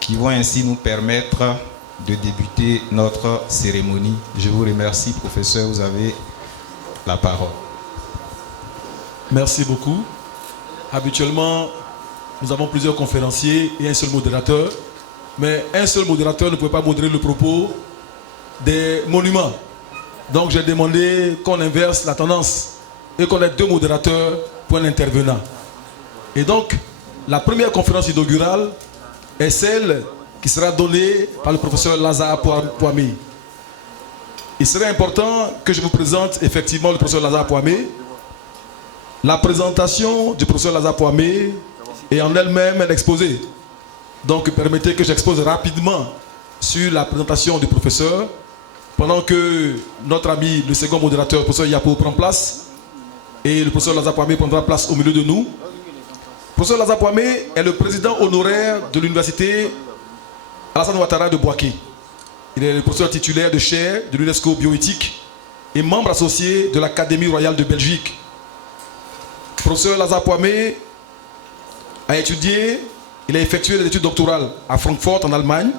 qui vont ainsi nous permettre de débuter notre cérémonie. Je vous remercie, professeur, vous avez la parole. Merci beaucoup. Habituellement, nous avons plusieurs conférenciers et un seul modérateur, mais un seul modérateur ne pouvait pas modérer le propos des monuments. Donc j'ai demandé qu'on inverse la tendance et qu'on ait deux modérateurs pour un intervenant. Et donc, la première conférence inaugurale est celle qui sera donnée par le professeur Lazare Poimé. Il serait important que je vous présente effectivement le professeur Lazare Poimé. La présentation du professeur Lazare Poimé est en elle-même un exposé. Donc permettez que j'expose rapidement sur la présentation du professeur pendant que notre ami, le second modérateur, le professeur Yapo, prend place et le professeur Lazare Poimé prendra place au milieu de nous. Le professeur Lazare Poimé est le président honoraire de l'université Alassane Ouattara de Bouaké. Il est le professeur titulaire de chaire de l'UNESCO bioéthique et membre associé de l'Académie royale de Belgique. Le professeur Lazare Poimé a étudié, il a effectué des études doctorales à Francfort en Allemagne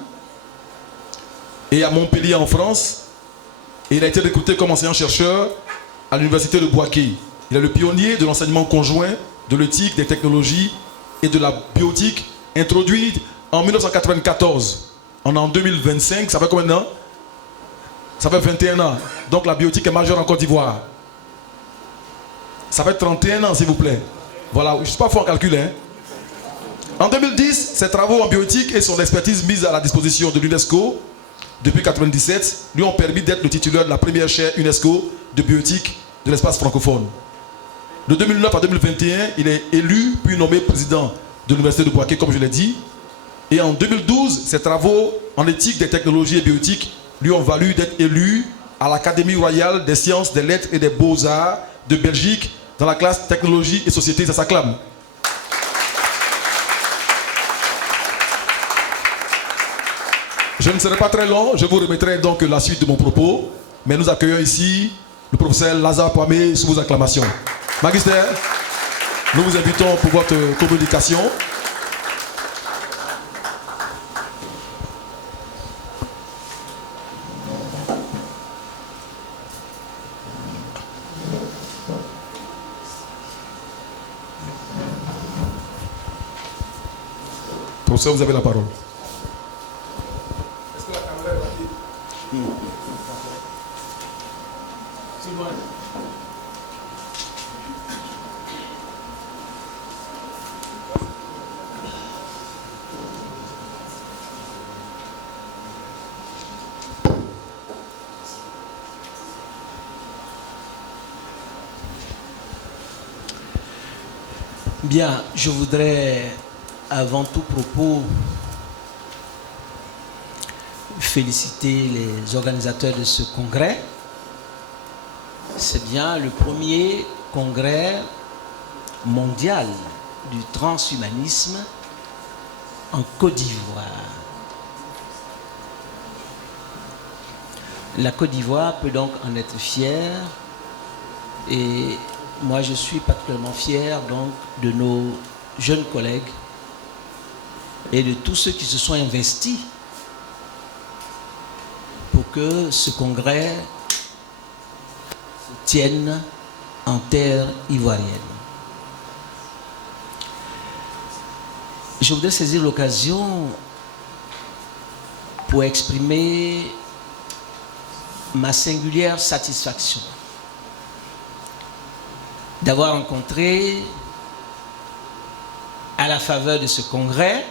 et à Montpellier en France. Et il a été recruté comme enseignant-chercheur à l'université de Bouaké. Il est le pionnier de l'enseignement conjoint de l'éthique, des technologies et de la biotique introduite en 1994. On est en 2025, ça fait combien d'années? Ça fait 21 ans. Donc la biotique est majeure en Côte d'Ivoire. Ça fait 31 ans, s'il vous plaît. Voilà, je ne suis pas fort en calcul. Hein. En 2010, ses travaux en biotique et son expertise mise à la disposition de l'UNESCO depuis 1997 lui ont permis d'être le titulaire de la première chaire UNESCO de biotique de l'espace francophone. De 2009 à 2021, il est élu puis nommé président de l'université de Bouaké, comme je l'ai dit. Et en 2012, ses travaux en éthique des technologies et biotiques lui ont valu d'être élu à l'Académie royale des sciences, des lettres et des beaux-arts de Belgique dans la classe technologie et société. Ça s'acclame. Je ne serai pas très long, je vous remettrai donc la suite de mon propos, mais nous accueillons ici le professeur Lazare Poimé sous vos acclamations. Magister, nous vous invitons pour votre communication. Professeur, vous avez la parole. Est-ce que la caméra est partie? Bien, je voudrais avant tout propos féliciter les organisateurs de ce congrès. C'est bien le premier congrès mondial du transhumanisme en Côte d'Ivoire. La Côte d'Ivoire peut donc en être fière et moi je suis particulièrement fier donc de nos jeunes collègues et de tous ceux qui se sont investis pour que ce congrès se tienne en terre ivoirienne. Je voudrais saisir l'occasion pour exprimer ma singulière satisfaction d'avoir rencontré à la faveur de ce congrès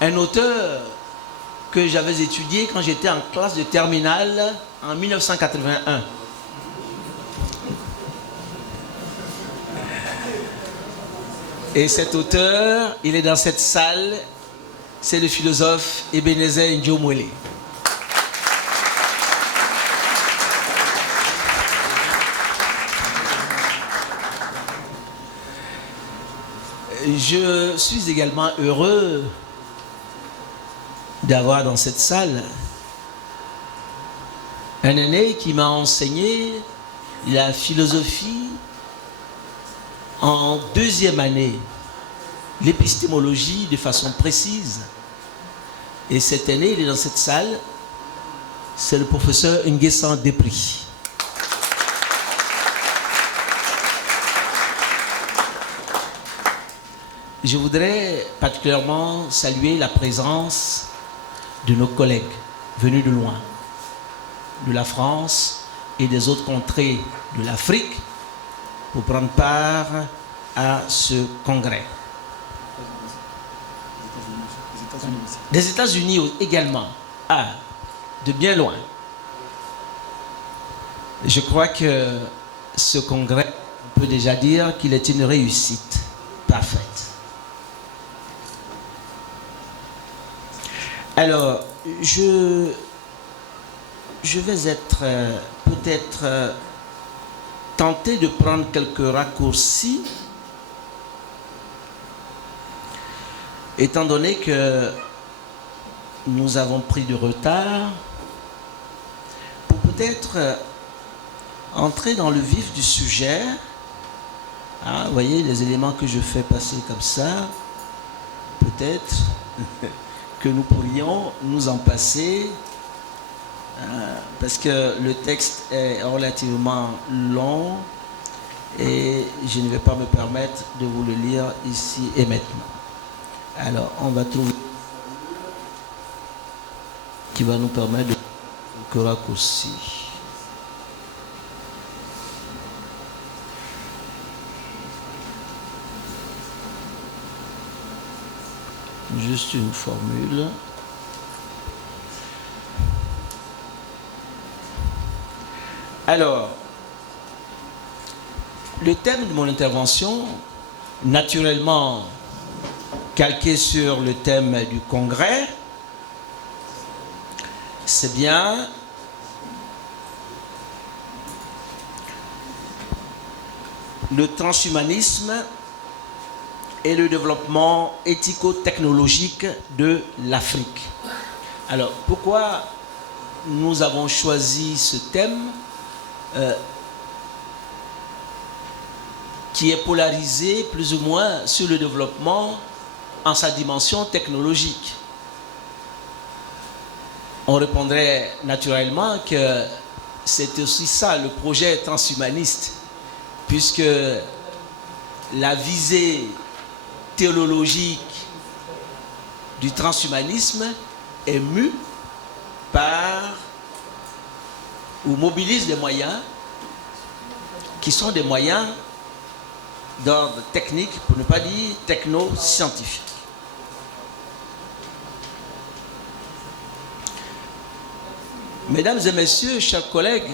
un auteur que j'avais étudié quand j'étais en classe de terminale en 1981. Et cet auteur, il est dans cette salle, c'est le philosophe Ebenezer Ndjomwele. Je suis également heureux d'avoir dans cette salle un aîné qui m'a enseigné la philosophie en deuxième année l'épistémologie de façon précise. Et cette année, il est dans cette salle, c'est le professeur Nguessan Despris. Je voudrais particulièrement saluer la présence de nos collègues venus de loin, de la France et des autres contrées de l'Afrique, pour prendre part à ce congrès. Des États-Unis également. Ah, de bien loin. Je crois que ce congrès, on peut déjà dire qu'il est une réussite parfaite. Alors, je vais être peut-être tenté de prendre quelques raccourcis, étant donné que nous avons pris du retard, pour peut-être entrer dans le vif du sujet. Ah, vous voyez les éléments que je fais passer comme ça, peut-être que nous pourrions nous en passer, parce que le texte est relativement long et je ne vais pas me permettre de vous le lire ici et maintenant. Alors, on va trouver qui va nous permettre de faire un raccourci. Juste une formule. Alors, le thème de mon intervention, naturellement calqué sur le thème du congrès, c'est bien le transhumanisme et le développement éthico-technologique de l'Afrique. Alors, pourquoi nous avons choisi ce thème qui est polarisé plus ou moins sur le développement en sa dimension technologique? On répondrait naturellement que c'est aussi ça le projet transhumaniste, puisque la visée théologique du transhumanisme est mue par ou mobilise des moyens qui sont des moyens d'ordre technique, pour ne pas dire techno-scientifique. Mesdames et messieurs, chers collègues,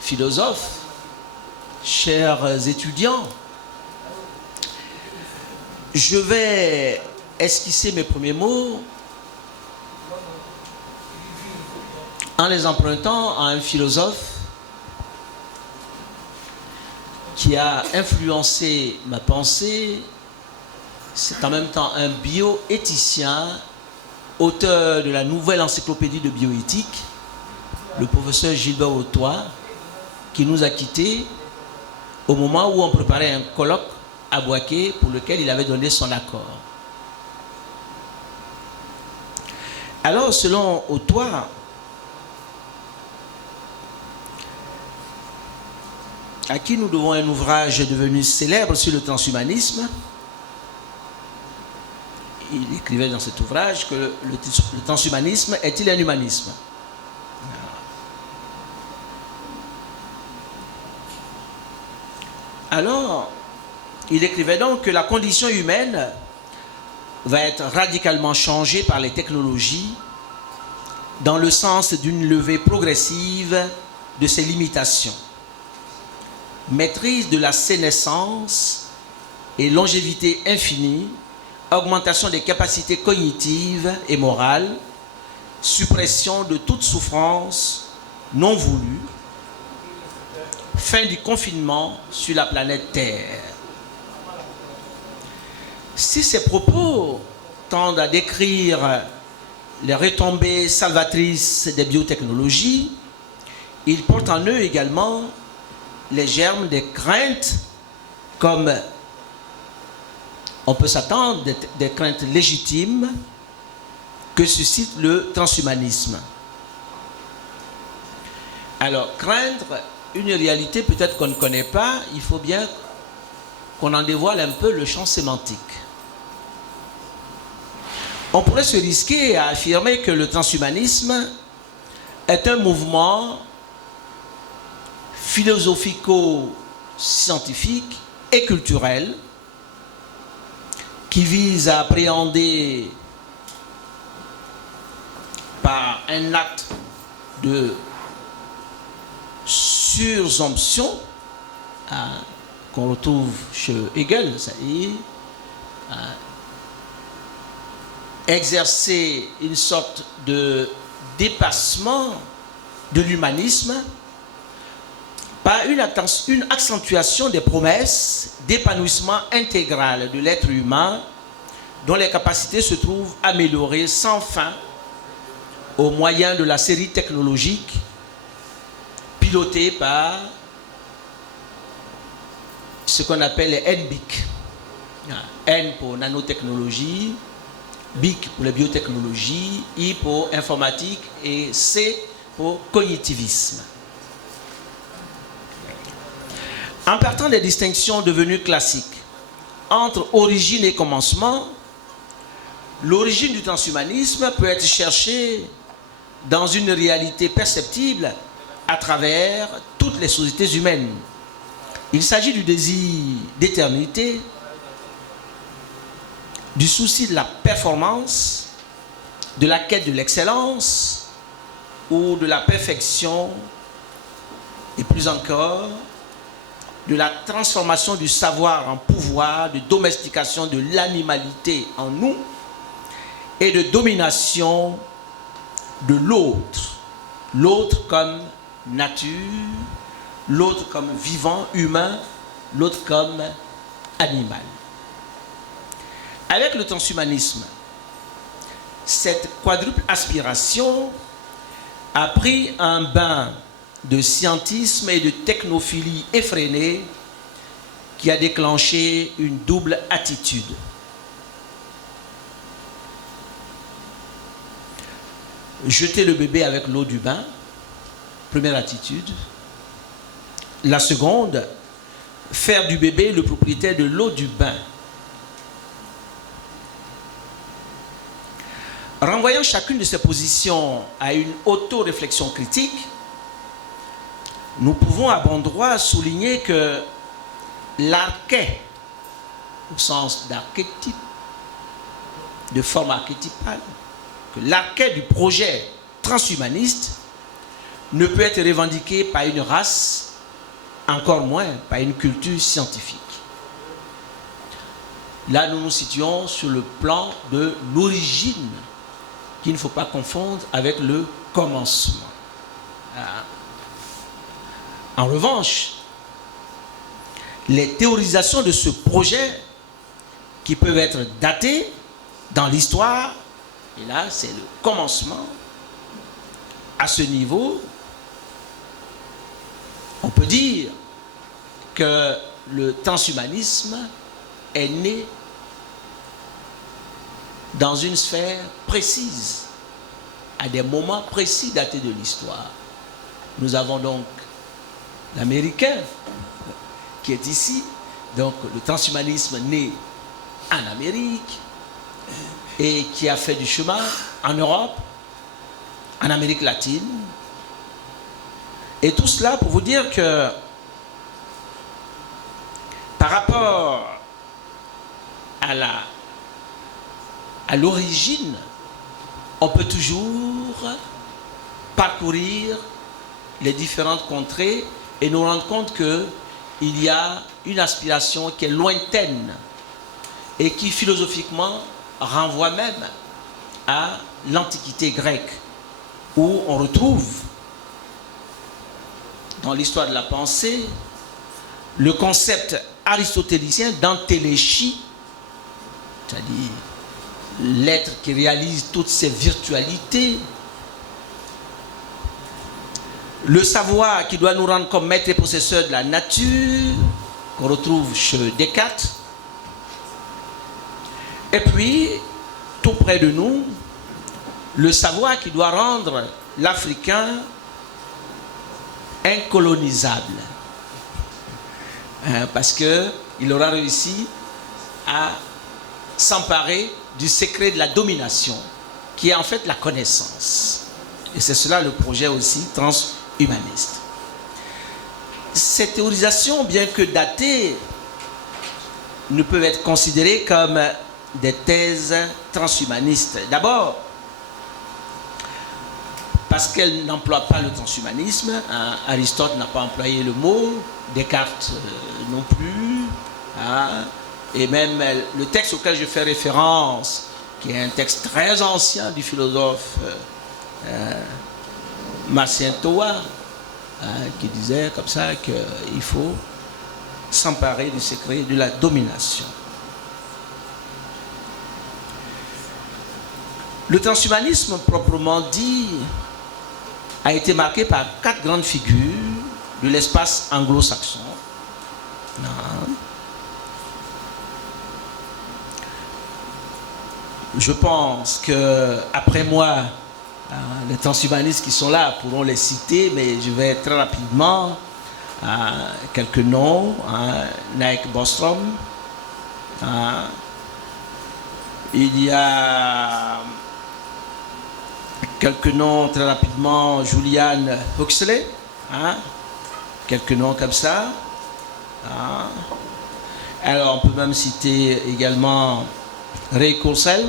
philosophes, chers étudiants, je vais esquisser mes premiers mots en les empruntant à un philosophe qui a influencé ma pensée. C'est en même temps un bioéthicien, auteur de la nouvelle encyclopédie de bioéthique, le professeur Gilbert Autois, qui nous a quittés au moment où on préparait un colloque à Bouaké pour lequel il avait donné son accord. Alors, selon Autois, à qui nous devons un ouvrage devenu célèbre sur le transhumanisme, il écrivait dans cet ouvrage que le transhumanisme est-il un humanisme? Alors, il écrivait donc que la condition humaine va être radicalement changée par les technologies dans le sens d'une levée progressive de ses limitations. Maîtrise de la sénescence et longévité infinie, augmentation des capacités cognitives et morales, suppression de toute souffrance non voulue, fin du confinement sur la planète Terre. Si ces propos tendent à décrire les retombées salvatrices des biotechnologies, ils portent en eux également les germes des craintes comme on peut s'attendre des craintes légitimes que suscite le transhumanisme. Alors, craindre une réalité peut-être qu'on ne connaît pas, il faut bien qu'on en dévoile un peu le champ sémantique. On pourrait se risquer à affirmer que le transhumanisme est un mouvement philosophico-scientifique et culturel qui vise à appréhender par un acte de sursomption qu'on retrouve chez Hegel, c'est-à-dire exercer une sorte de dépassement de l'humanisme par une accentuation des promesses d'épanouissement intégral de l'être humain dont les capacités se trouvent améliorées sans fin au moyen de la série technologique pilotée par ce qu'on appelle les NBIC. N pour nanotechnologie, BIC pour les biotechnologies, I pour informatique et C pour cognitivisme. En partant des distinctions devenues classiques entre origine et commencement, l'origine du transhumanisme peut être cherchée dans une réalité perceptible à travers toutes les sociétés humaines. Il s'agit du désir d'éternité, du souci de la performance, de la quête de l'excellence ou de la perfection et plus encore de la transformation du savoir en pouvoir, de domestication de l'animalité en nous et de domination de l'autre. L'autre comme nature, l'autre comme vivant, humain, l'autre comme animal. Avec le transhumanisme, cette quadruple aspiration a pris un bain de scientisme et de technophilie effrénée qui a déclenché une double attitude. Jeter le bébé avec l'eau du bain, première attitude. La seconde, faire du bébé le propriétaire de l'eau du bain. Renvoyant chacune de ces positions à une auto-réflexion critique, nous pouvons à bon droit souligner que l'archet, au sens d'archétype, de forme archétypale, que l'archet du projet transhumaniste ne peut être revendiqué par une race, encore moins par une culture scientifique. Là, nous nous situons sur le plan de l'origine, qu'il ne faut pas confondre avec le commencement. En revanche, les théorisations de ce projet qui peuvent être datées dans l'histoire, et là c'est le commencement, à ce niveau, on peut dire que le transhumanisme est né dans une sphère précise, à des moments précis datés de l'histoire. Nous avons donc l'Américain qui est ici, donc le transhumanisme né en Amérique et qui a fait du chemin en Europe, en Amérique latine. Et tout cela pour vous dire que par rapport à l'origine, on peut toujours parcourir les différentes contrées et nous rendre compte qu'il y a une aspiration qui est lointaine et qui philosophiquement renvoie même à l'Antiquité grecque, où on retrouve dans l'histoire de la pensée le concept aristotélicien d'antéléchie, c'est-à-dire l'être qui réalise toutes ses virtualités, le savoir qui doit nous rendre comme maître et possesseur de la nature, qu'on retrouve chez Descartes, Et puis, tout près de nous, le savoir qui doit rendre l'Africain incolonisable. Parce qu'il aura réussi à s'emparer du secret de la domination, qui est en fait la connaissance. Et c'est cela le projet aussi transhumaniste. Ces théorisations, bien que datées, ne peuvent être considérées comme des thèses transhumanistes. D'abord, parce qu'elles n'emploient pas le transhumanisme. Aristote n'a pas employé le mot, Descartes non plus. Et même le texte auquel je fais référence, qui est un texte très ancien du philosophe Marcien Toa, qui disait comme ça qu'il faut s'emparer du secret de la domination. Le transhumanisme proprement dit a été marqué par 4 grandes figures de l'espace anglo-saxon. Je pense que après moi, les transhumanistes qui sont là pourront les citer, mais je vais très rapidement quelques noms. Nick Bostrom. Il y a quelques noms très rapidement. Julian Huxley. Quelques noms comme ça. Alors on peut même citer également Ray Kurzweil.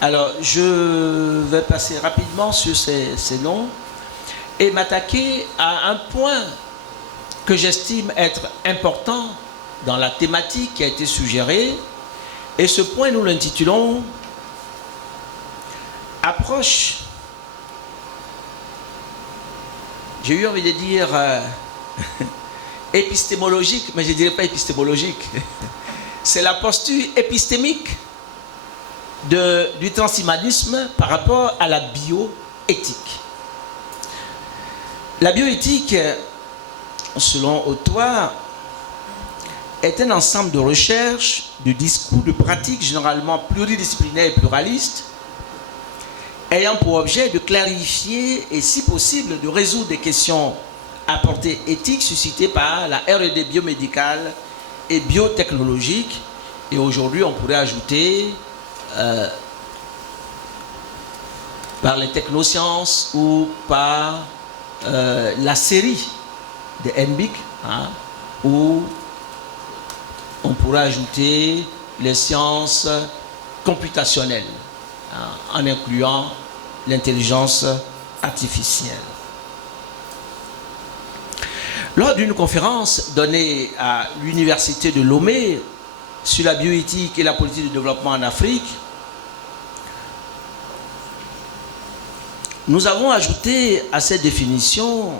Alors je vais passer rapidement sur ces noms et m'attaquer à un point que j'estime être important dans la thématique qui a été suggérée. Et ce point, nous l'intitulons « Approche ». J'ai eu envie de dire épistémologique, mais je ne dirais pas épistémologique. C'est la posture épistémique du transhumanisme par rapport à la bioéthique. La bioéthique, selon Autois, est un ensemble de recherches, de discours, de pratiques généralement pluridisciplinaires et pluralistes, ayant pour objet de clarifier et, si possible, de résoudre des questions à portée éthique suscitées par la R&D biomédicale et biotechnologique. Et aujourd'hui, on pourrait ajouter par les technosciences ou par la série de NBIC, où on pourrait ajouter les sciences computationnelles, en incluant l'intelligence artificielle. Lors d'une conférence donnée à l'université de Lomé sur la bioéthique et la politique de développement en Afrique, nous avons ajouté à cette définition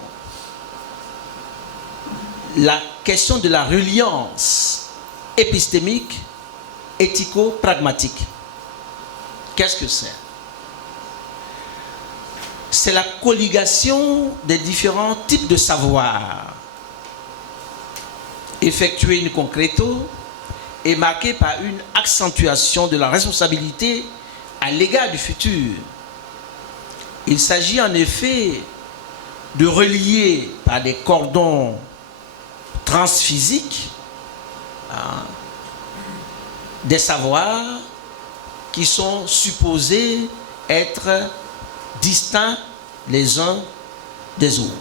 la question de la reliance épistémique, éthico-pragmatique. Qu'est-ce que c'est? C'est la colligation des différents types de savoirs, effectuée in concreto et marquée par une accentuation de la responsabilité à l'égard du futur. Il s'agit en effet de relier par des cordons transphysiques des savoirs qui sont supposés être distincts les uns des autres.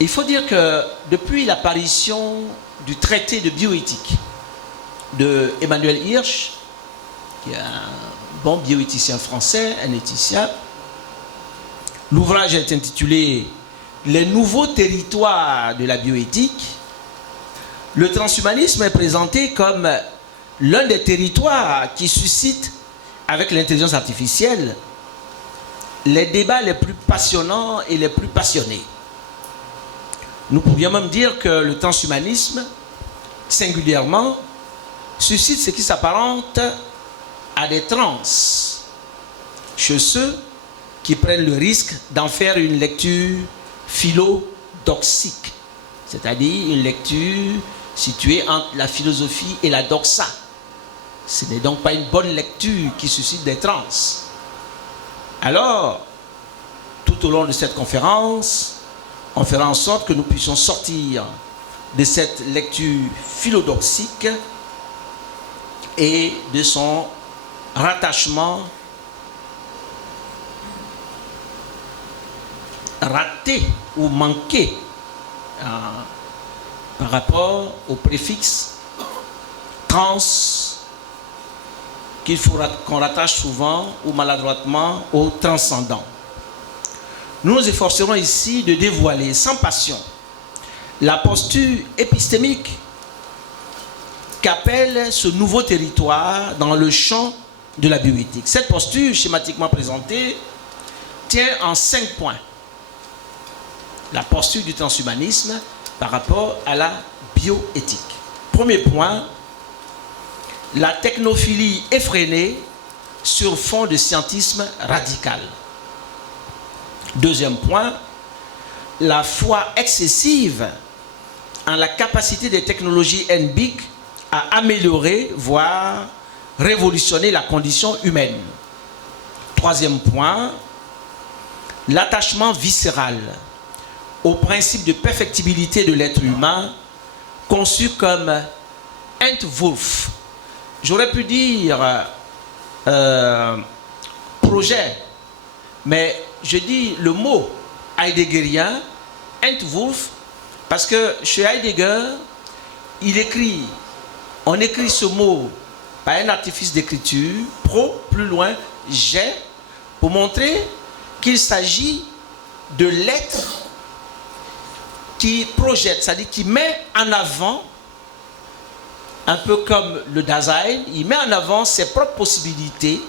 Il faut dire que depuis l'apparition du traité de bioéthique de Emmanuel Hirsch, qui est un bon bioéthicien français, un éthicien, l'ouvrage est intitulé « Les nouveaux territoires de la bioéthique ». Le transhumanisme est présenté comme l'un des territoires qui suscite, avec l'intelligence artificielle, les débats les plus passionnants et les plus passionnés. Nous pourrions même dire que le transhumanisme, singulièrement, suscite ce qui s'apparente à des trans chez ceux qui prennent le risque d'en faire une lecture philo-doxique, c'est-à-dire une lecture située entre la philosophie et la doxa. Ce n'est donc pas une bonne lecture qui suscite des transes. Alors, tout au long de cette conférence, on fera en sorte que nous puissions sortir de cette lecture philodoxique et de son rattachement raté ou manqué par rapport au préfixe trans qu'on rattache souvent ou maladroitement au transcendant. Nous nous efforcerons ici de dévoiler sans passion la posture épistémique qu'appelle ce nouveau territoire dans le champ de la bioéthique. Cette posture, schématiquement présentée, tient en 5 points. La posture du transhumanisme par rapport à la bioéthique. Premier point, la technophilie effrénée sur fond de scientisme radical. Deuxième point, la foi excessive en la capacité des technologies NBIC à améliorer, voire révolutionner la condition humaine. Troisième point, l'attachement viscéral au principe de perfectibilité de l'être humain conçu comme Entwurf. J'aurais pu dire projet, mais je dis le mot heideggerien, Entwurf, parce que chez Heidegger, on écrit ce mot par un artifice d'écriture, plus loin, j'ai, pour montrer qu'il s'agit de l'être qui projette, c'est-à-dire qui met en avant, un peu comme le Dasein, il met en avant ses propres possibilités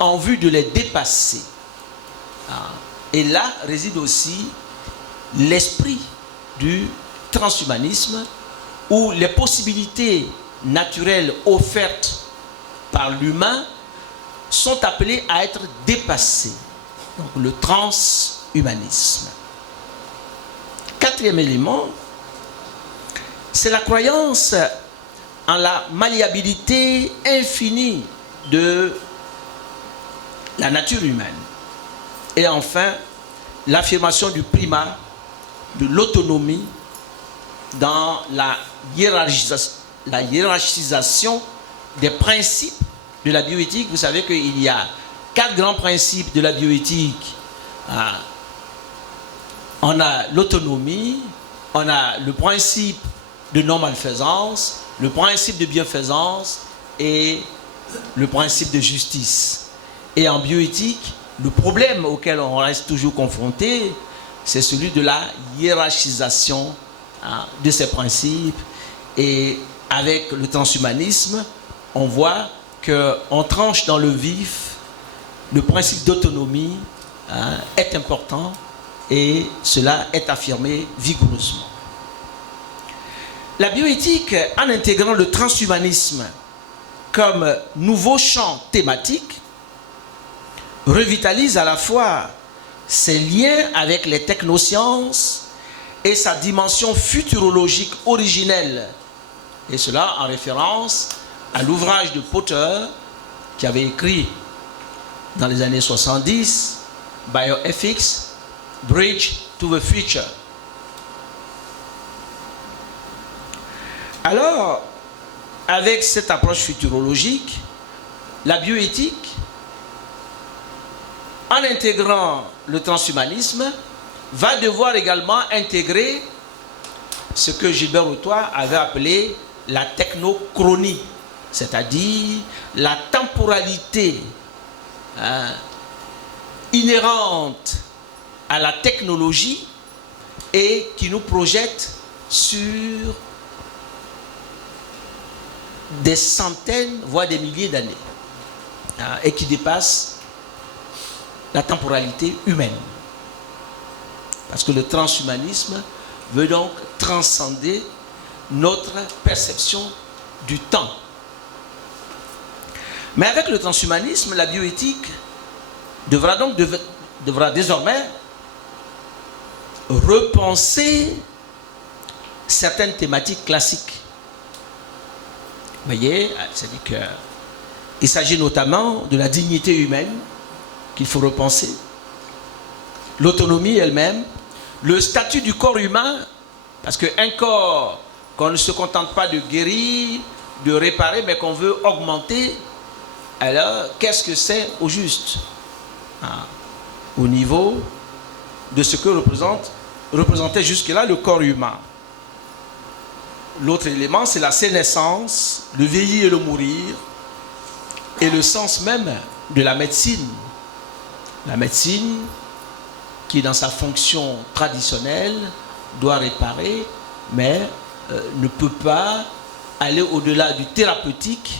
en vue de les dépasser. Et là réside aussi l'esprit du transhumanisme, où les possibilités naturelles offertes par l'humain sont appelées à être dépassées. Donc le transhumanisme. Quatrième élément, c'est la croyance en la malléabilité infinie de la nature humaine. Et enfin, l'affirmation du primat, de l'autonomie dans la hiérarchisation des principes de la bioéthique. Vous savez qu'il y a 4 grands principes de la bioéthique. On a l'autonomie, on a le principe de non-malfaisance, le principe de bienfaisance et le principe de justice. Et en bioéthique, le problème auquel on reste toujours confronté, c'est celui de la hiérarchisation de ces principes. Et avec le transhumanisme, on voit qu'on tranche dans le vif, le principe d'autonomie est important et cela est affirmé vigoureusement. La bioéthique, en intégrant le transhumanisme comme nouveau champ thématique, revitalise à la fois ses liens avec les technosciences et sa dimension futurologique originelle. Et cela en référence à l'ouvrage de Potter qui avait écrit dans les années 70, Bioethics, Bridge to the Future. Alors, avec cette approche futurologique, la bioéthique, en intégrant le transhumanisme, va devoir également intégrer ce que Gilbert Hautois avait appelé la technochronie, c'est-à-dire la temporalité inhérente à la technologie et qui nous projette sur des centaines, voire des milliers d'années et qui dépasse la temporalité humaine. Parce que le transhumanisme veut donc transcender notre perception du temps. Mais avec le transhumanisme, la bioéthique devra désormais repenser certaines thématiques classiques. Vous voyez, c'est-à-dire qu'il s'agit notamment de la dignité humaine qu'il faut repenser, l'autonomie elle-même, le statut du corps humain, parce qu'un corps qu'on ne se contente pas de guérir, de réparer, mais qu'on veut augmenter, alors qu'est-ce que c'est au juste au niveau de ce que représentait jusque-là le corps humain. L'autre élément, c'est la sénescence, le vieillir et le mourir, et le sens même de la médecine. La médecine qui, dans sa fonction traditionnelle, doit réparer, mais ne peut pas aller au-delà du thérapeutique,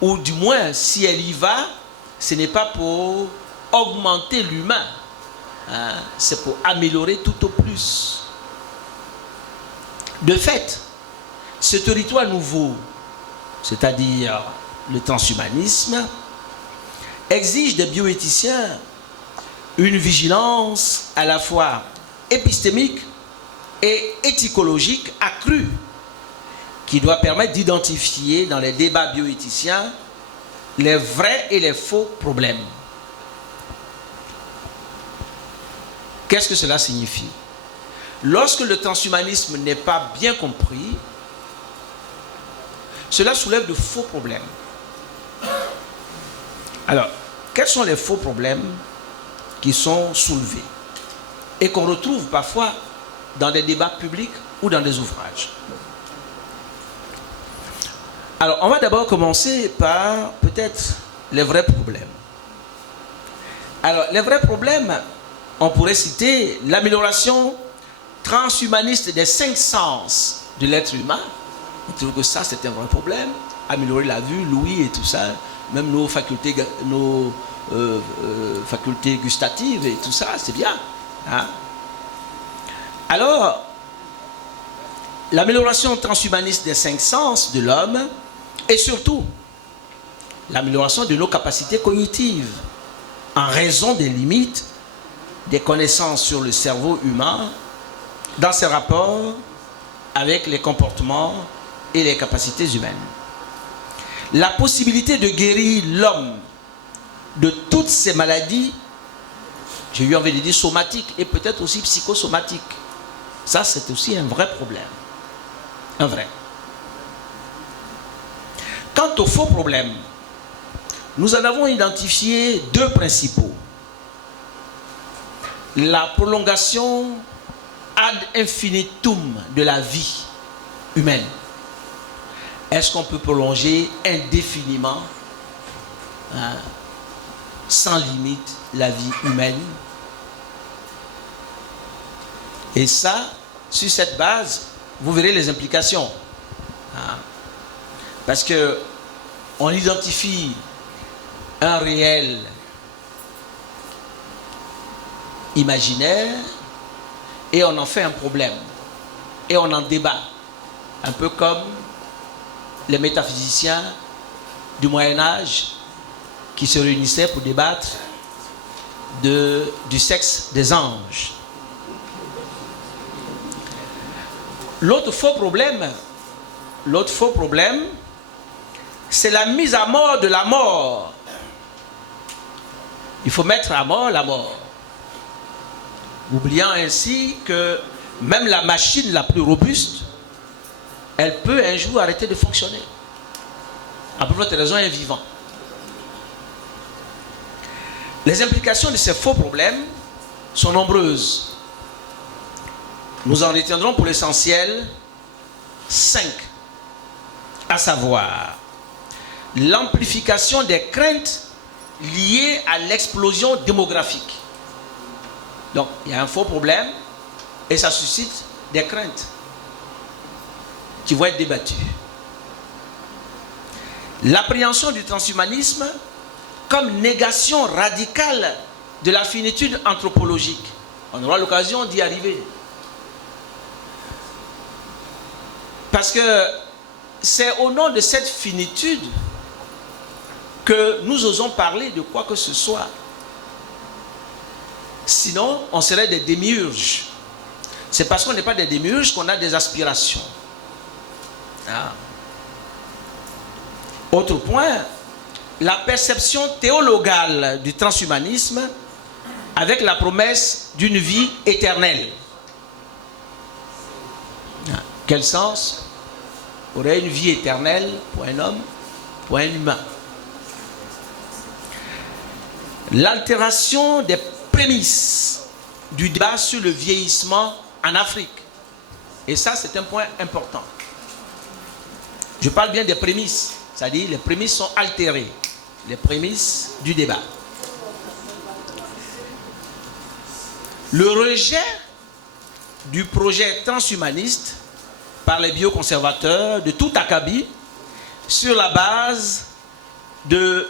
ou du moins, si elle y va, ce n'est pas pour augmenter l'humain, c'est pour améliorer tout au plus. De fait, ce territoire nouveau, c'est-à-dire le transhumanisme, exige des bioéthiciens une vigilance à la fois épistémique et éthicologique accrue, qui doit permettre d'identifier dans les débats bioéthiciens les vrais et les faux problèmes. Qu'est-ce que cela signifie? Lorsque le transhumanisme n'est pas bien compris, cela soulève de faux problèmes. Alors, quels sont les faux problèmes qui sont soulevés et qu'on retrouve parfois dans des débats publics ou dans des ouvrages? Alors, on va d'abord commencer par peut-être les vrais problèmes. Alors, les vrais problèmes, on pourrait citer l'amélioration transhumaniste des 5 sens de l'être humain. On trouve que ça, c'est un vrai problème. Améliorer la vue, l'ouïe et tout ça, même nos facultés gustatives et tout ça, c'est bien. Alors, l'amélioration transhumaniste des 5 sens de l'homme et surtout l'amélioration de nos capacités cognitives en raison des limites des connaissances sur le cerveau humain dans ses rapports avec les comportements et les capacités humaines. La possibilité de guérir l'homme de toutes ces maladies, j'ai eu envie de dire somatiques et peut-être aussi psychosomatiques. Ça, c'est aussi un vrai problème. Un vrai. Quant aux faux problèmes, nous en avons identifié 2 principaux. La prolongation ad infinitum de la vie humaine. Est-ce qu'on peut prolonger indéfiniment, sans limite, la vie humaine? Et ça, sur cette base, vous verrez les implications. Parce que on identifie un réel imaginaire et on en fait un problème. Et on en débat. Un peu comme les métaphysiciens du Moyen-Âge qui se réunissaient pour débattre du sexe des anges. L'autre faux problème, c'est la mise à mort de la mort. Il faut mettre à mort la mort. Oubliant ainsi que même la machine la plus robuste, elle peut un jour arrêter de fonctionner. À peu près raison, un vivant. Les implications de ces faux problèmes sont nombreuses. Nous en retiendrons pour l'essentiel 5, à savoir l'amplification des craintes liées à l'explosion démographique. Donc, il y a un faux problème et ça suscite des craintes qui vont être débattues. L'appréhension du transhumanisme comme négation radicale de la finitude anthropologique. On aura l'occasion d'y arriver. Parce que c'est au nom de cette finitude que nous osons parler de quoi que ce soit. Sinon, on serait des démiurges. C'est parce qu'on n'est pas des démiurges qu'on a des aspirations. Ah. Autre point, la perception théologale du transhumanisme avec la promesse d'une vie éternelle. Ah. Quel sens aurait une vie éternelle pour un homme, pour un humain? L'altération des prémices du débat sur le vieillissement en Afrique. Et ça, c'est un point important. Je parle bien des prémices, c'est-à-dire les prémices sont altérées, les prémices du débat. Le rejet du projet transhumaniste par les bioconservateurs de tout acabit sur la base de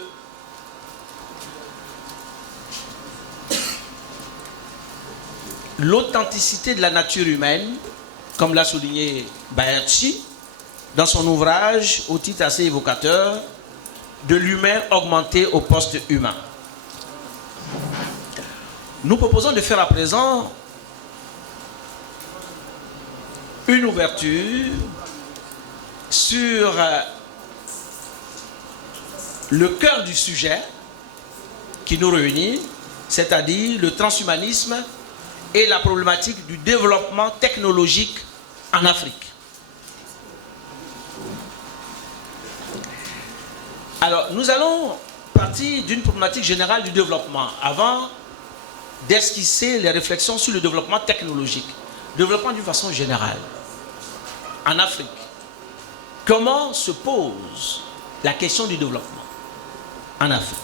l'authenticité de la nature humaine, comme l'a souligné Baerchi dans son ouvrage au titre assez évocateur de l'humain augmenté au poste humain. Nous proposons de faire à présent une ouverture sur le cœur du sujet qui nous réunit, c'est-à-dire le transhumanisme et la problématique du développement technologique en Afrique. Alors, nous allons partir d'une problématique générale du développement avant d'esquisser les réflexions sur le développement technologique. Développement d'une façon générale. En Afrique, comment se pose la question du développement en Afrique?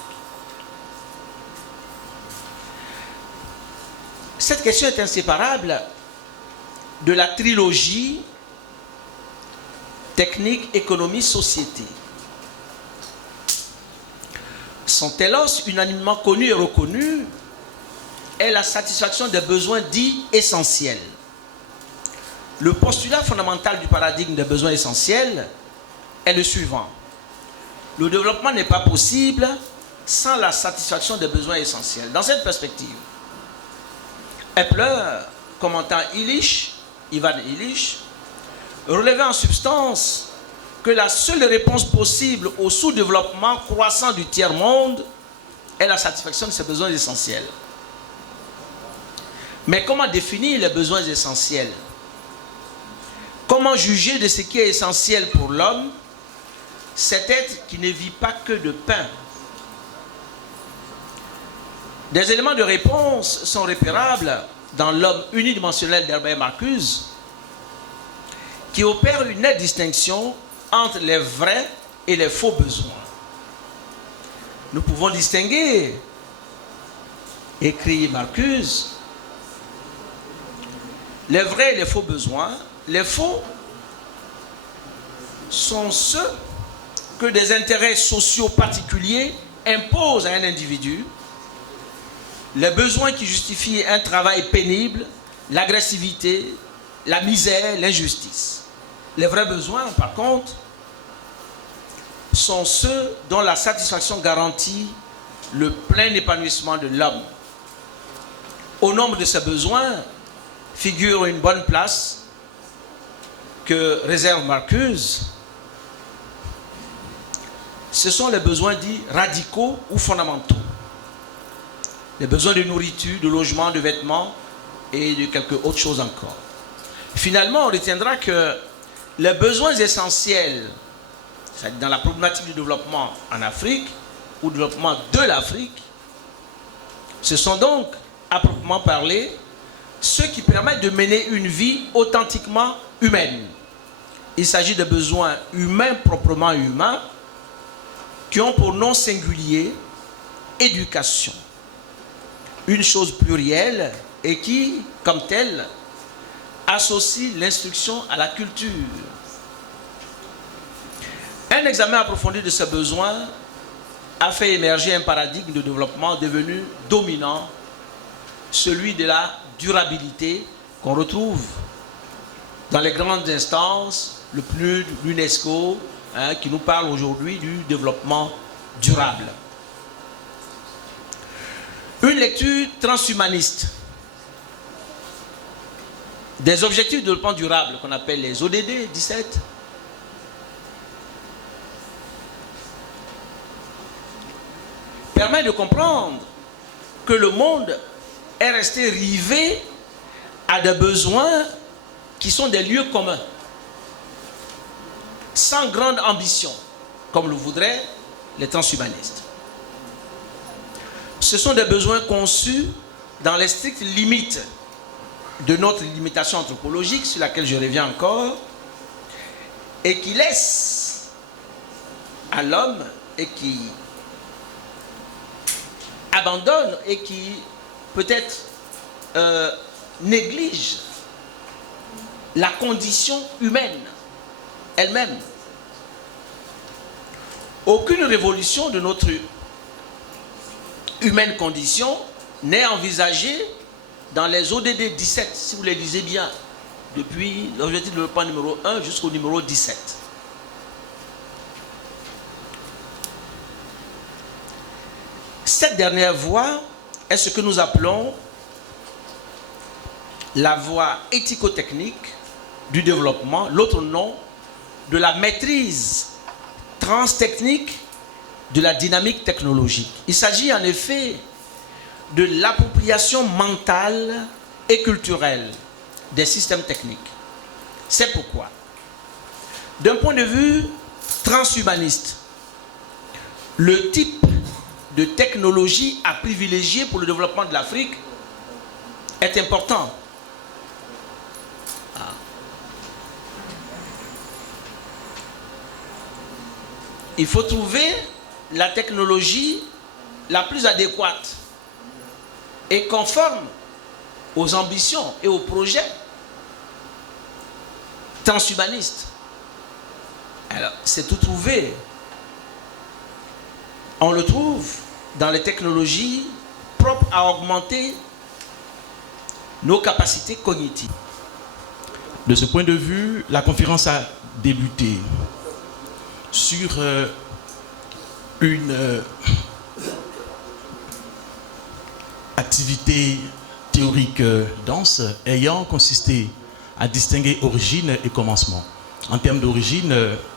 Cette question est inséparable de la trilogie technique, économie, société. Son télos unanimement connu et reconnu est la satisfaction des besoins dits essentiels. Le postulat fondamental du paradigme des besoins essentiels est le suivant. Le développement n'est pas possible sans la satisfaction des besoins essentiels. Dans cette perspective, Epler, commentant Ivan Illich, relevait en substance que la seule réponse possible au sous-développement croissant du tiers-monde est la satisfaction de ses besoins essentiels. Mais comment définir les besoins essentiels? Comment juger de ce qui est essentiel pour l'homme, cet être qui ne vit pas que de pain? Des éléments de réponse sont repérables dans l'homme unidimensionnel d'Herbert Marcuse, qui opère une nette distinction entre les vrais et les faux besoins. Nous pouvons distinguer, écrit Marcuse, les vrais et les faux besoins. Les faux sont ceux que des intérêts sociaux particuliers imposent à un individu. Les besoins qui justifient un travail pénible, l'agressivité, la misère, l'injustice. Les vrais besoins, par contre, sont ceux dont la satisfaction garantit le plein épanouissement de l'homme. Au nombre de ces besoins figure une bonne place que réserve Marcuse. Ce sont les besoins dits radicaux ou fondamentaux. Les besoins de nourriture, de logement, de vêtements et de quelques autres choses encore. Finalement, on retiendra que les besoins essentiels, c'est-à-dire dans la problématique du développement en Afrique ou du développement de l'Afrique, ce sont donc, à proprement parler, ceux qui permettent de mener une vie authentiquement humaine. Il s'agit de besoins humains proprement humains qui ont pour nom singulier éducation. Une chose plurielle et qui, comme telle, associe l'instruction à la culture. Un examen approfondi de ces besoins a fait émerger un paradigme de développement devenu dominant, celui de la durabilité qu'on retrouve dans les grandes instances, le PNUD, l'UNESCO, qui nous parle aujourd'hui du développement durable. Une lecture transhumaniste des objectifs de développement durable qu'on appelle les ODD 17, permet de comprendre que le monde est resté rivé à des besoins qui sont des lieux communs, sans grande ambition, comme le voudraient les transhumanistes. Ce sont des besoins conçus dans les strictes limites de notre limitation anthropologique, sur laquelle je reviens encore, et qui laissent à l'homme et qui abandonne et qui peut-être néglige la condition humaine elle-même. Aucune révolution de notre humaine condition n'est envisagée dans les ODD 17, si vous les lisez bien, depuis l'objectif de développement numéro 1 jusqu'au numéro 17. Cette dernière voie est ce que nous appelons la voie éthico-technique du développement, l'autre nom de la maîtrise transtechnique de la dynamique technologique. Il s'agit en effet de l'appropriation mentale et culturelle des systèmes techniques. C'est pourquoi, d'un point de vue transhumaniste, le type de technologie à privilégier pour le développement de l'Afrique est important. Il faut trouver la technologie la plus adéquate et conforme aux ambitions et aux projets transhumanistes. Alors, c'est tout trouvé. On le trouve dans les technologies propres à augmenter nos capacités cognitives. De ce point de vue, la conférence a débuté sur une activité théorique dense ayant consisté à distinguer origine et commencement. En termes d'origine,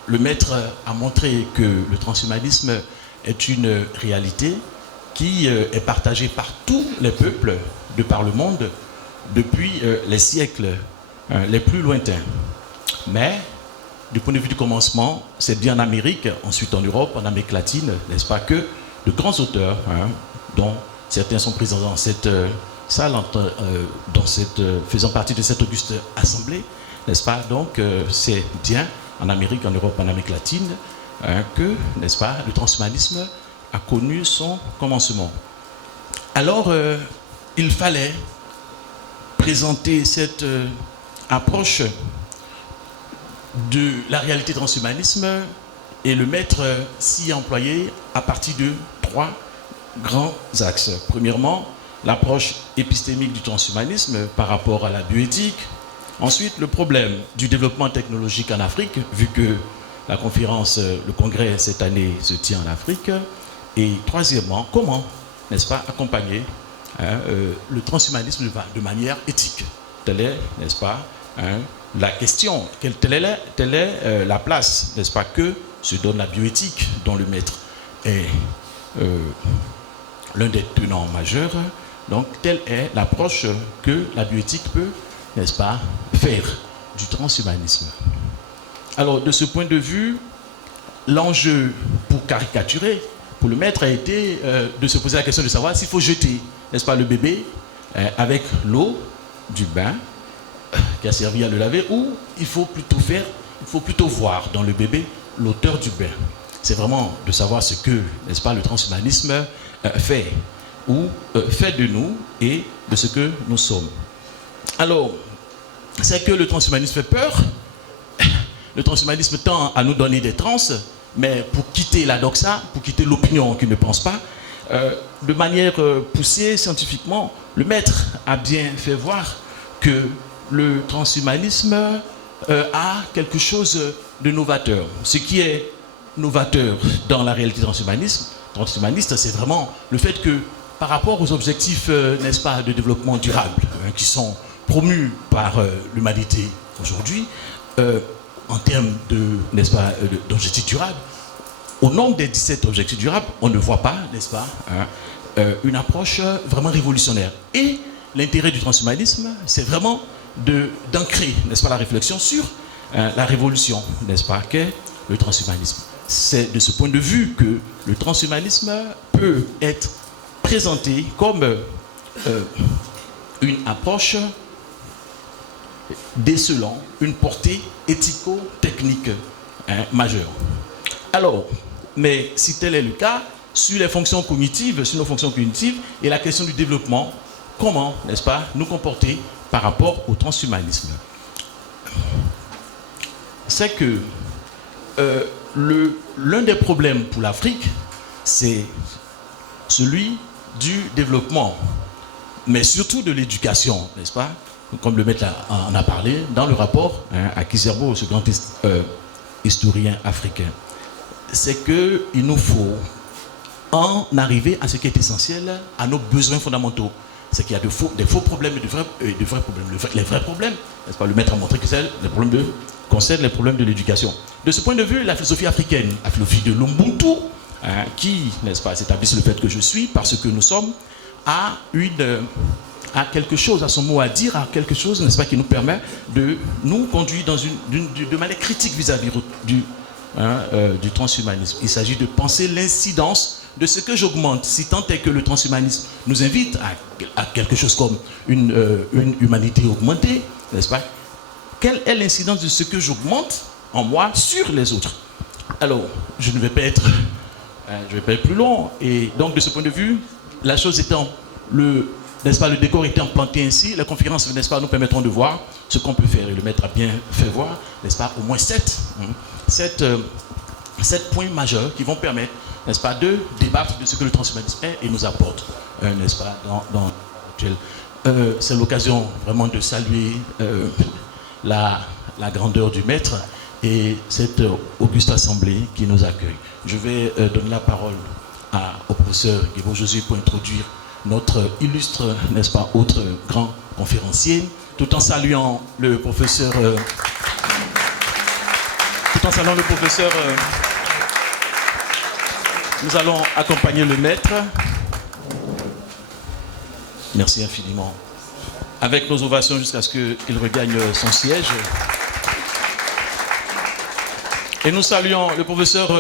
le maître a montré que le transhumanisme est une réalité qui est partagée par tous les peuples de par le monde depuis les siècles les plus lointains. Mais du point de vue du commencement, c'est bien en Amérique, ensuite en Europe, en Amérique latine, n'est-ce pas, que de grands auteurs, dont certains sont présents dans cette salle, faisant partie de cette auguste assemblée, n'est-ce pas, donc c'est bien en Amérique, en Europe, en Amérique latine, que, n'est-ce pas, le transhumanisme a connu son commencement. Alors, il fallait présenter cette approche de la réalité transhumanisme et le maître s'y employé à partir de 3 grands axes. Premièrement, l'approche épistémique du transhumanisme par rapport à la bioéthique. Ensuite, le problème du développement technologique en Afrique, vu que la conférence, le congrès cette année se tient en Afrique. Et troisièmement, comment, n'est-ce pas, accompagner le transhumanisme de manière éthique. Telle est, n'est-ce pas, la question, telle est la place, n'est-ce pas, que se donne la bioéthique dont le maître est l'un des tenants majeurs. Donc, telle est l'approche que la bioéthique peut, n'est-ce pas, faire du transhumanisme. Alors, de ce point de vue, l'enjeu pour caricaturer, pour le maître, a été de se poser la question de savoir s'il faut jeter, n'est-ce pas, le bébé avec l'eau du bain qui a servi à le laver, ou il faut plutôt voir dans le bébé l'auteur du bain. C'est vraiment de savoir ce que, n'est-ce pas, le transhumanisme fait, ou fait de nous et de ce que nous sommes. Alors, c'est que le transhumanisme fait peur. Le transhumanisme tend à nous donner des trans, mais pour quitter la doxa, pour quitter l'opinion qui ne pense pas, de manière poussée scientifiquement, le maître a bien fait voir que le transhumanisme a quelque chose de novateur. Ce qui est novateur dans la réalité transhumaniste, c'est vraiment le fait que par rapport aux objectifs, n'est-ce pas, de développement durable, qui sont promu par l'humanité aujourd'hui, en termes d'objectifs durables, au nombre des 17 objectifs durables, on ne voit pas, n'est-ce pas, une approche vraiment révolutionnaire. Et l'intérêt du transhumanisme, c'est vraiment d'ancrer, n'est-ce pas, la réflexion sur la révolution, n'est-ce pas, qu'est le transhumanisme. C'est de ce point de vue que le transhumanisme peut être présenté comme une approche décelant une portée éthico-technique majeure. Alors, mais si tel est le cas, sur les fonctions cognitives, sur nos fonctions cognitives et la question du développement, comment, n'est-ce pas, nous comporter par rapport au transhumanisme? C'est que l'un des problèmes pour l'Afrique, c'est celui du développement, mais surtout de l'éducation, n'est-ce pas? Comme le maître en a parlé dans le rapport à Kizerbo, ce grand historien africain. C'est qu'il nous faut en arriver à ce qui est essentiel, à nos besoins fondamentaux. C'est qu'il y a des faux problèmes et de vrais problèmes. Les vrais problèmes, n'est-ce pas, le maître a montré que c'est les problèmes concernent les problèmes de l'éducation. De ce point de vue, la philosophie africaine, la philosophie de l'Ubuntu, qui, n'est-ce pas, s'établit sur le fait que je suis, parce que nous sommes, a quelque chose, à son mot à dire, à quelque chose, n'est-ce pas, qui nous permet de nous conduire de manière critique vis-à-vis du transhumanisme. Il s'agit de penser l'incidence de ce que j'augmente, si tant est que le transhumanisme nous invite à quelque chose comme une humanité augmentée, n'est-ce pas? Quelle est l'incidence de ce que j'augmente en moi sur les autres? Alors, je ne vais pas être plus long, et donc de ce point de vue, la chose étant, n'est-ce pas, le décor étant planté ainsi, les conférences, n'est-ce pas, nous permettront de voir ce qu'on peut faire, et le maître a bien fait voir, n'est-ce pas, au moins 7 points majeurs qui vont permettre, n'est-ce pas, de débattre de ce que le transhumanisme est et nous apporte, n'est-ce pas, dans l'actuel. C'est l'occasion vraiment de saluer la grandeur du maître et cette auguste assemblée qui nous accueille. Je vais donner la parole au professeur Guébo Josué pour introduire notre illustre, n'est-ce pas, autre grand conférencier, tout en saluant le professeur. Nous allons accompagner le maître. Merci infiniment. Avec nos ovations jusqu'à ce qu'il regagne son siège. Et nous saluons le professeur